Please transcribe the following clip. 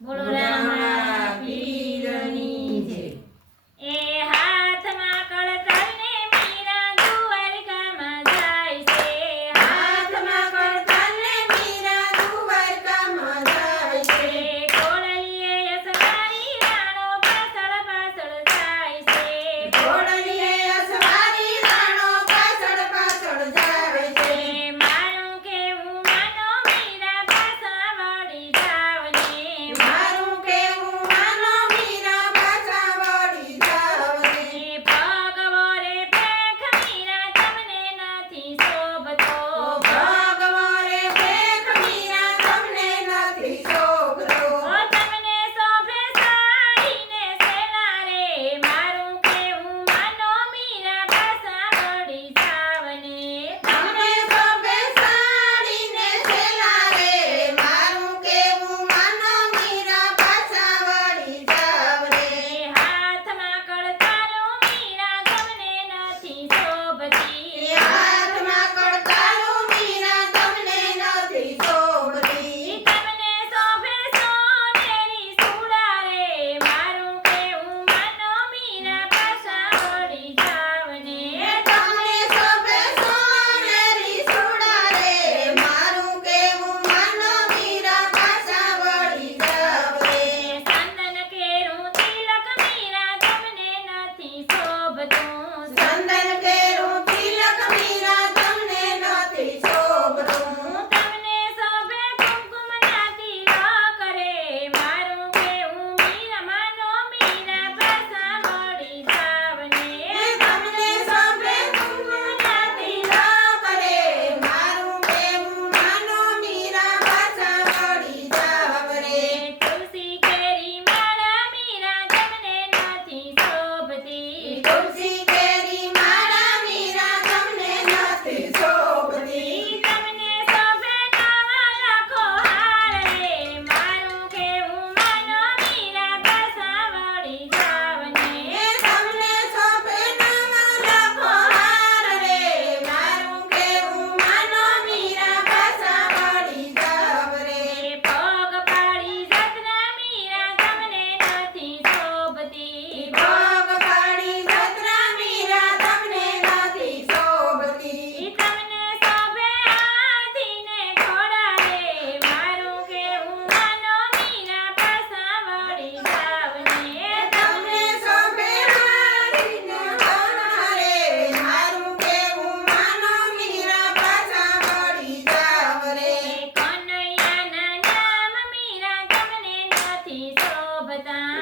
બોલો રામા પીરની જય। એ હાથમાં કળતર ને મીરા દ્વારકામાં જાય છે। હાથમાં કળતર ને મીરા દ્વારકામાં જાય છે। ઘોડલીએ અસવારી રાણો પાછળ પાછળ જાય છે। ઘોડલીએ અસવારી રાણો પાછળ પાછળ જાય છે। મારું કેવું માનો મીરા પાછા વળી જાવને। મારું કેવું માનો મીરા પાછા વળી જાવને। ભગવો રે ભેખ મીરા તમને નથી શોભતો। ભગવો રે ભેખ મીરા તમને નથી શોભતો। તમને શોભે સાડી ને સેલા રે મારું કેવું માનો મીરા પાછા વળી જાવને। તમને શોભે સાડી ને સેલા રે મારું કેવું માનો મીરા પાછા વળી જાવને। હાથમાં કળતાલો મીરા તમને નથી શોભતી। હાથમાં કળતાલો મીરા તમને નથી શોભતી। તમને શોભે સોનેરી સુડા રે મારું કેવું માનો મીરા પાછા વળી જાવને। તમને શોભે સોનેરી સુડા રે મારું કેવું માનો મીરા પાછા વળી જાવને। ચંદન કેરું તિલક મીરા તમને નથી શોભતું। ચંદન કેરું તિલક મીરા તમને નથી શોભતું। તમને શોભે કુમકુમના તિલક રે મારું કેવું મીરા માનો મીરા પાછા વળી જાવને। તમને શોભે કુમકુમના તિલક રે મારું કેવું માનો મીરા પાછા વળી જાવને। તુલસી કેરી માળા મીરા તમને નથી શોભતી। તુલસી કેરી માળા મીરા તમને નથી શોભતી। તમને શોભે નવા લાખો હાર રે મારું કેવું માનો મીરા પાછા વળી જાવને। તમને શોભે નવા લાખો હાર રે મારું કેવું માનો મીરા પાછા વળી જાવને। પગ પાડી જતના મીરા તમને નથી શોભતી। પગ પાડી જતરા મીરા તમને નથી શોભતી। તમને શોભે હાથી ને ઘોડા રે મારું કેવું માનો મીરા પાછા વળી જાવને। તમને શોભે હાથી ને ઘોડા રે મારું કેવું માનો મીરા પાછા વળી જાવને। કનૈયાના નામ મીરા તમને નથી શોભતા।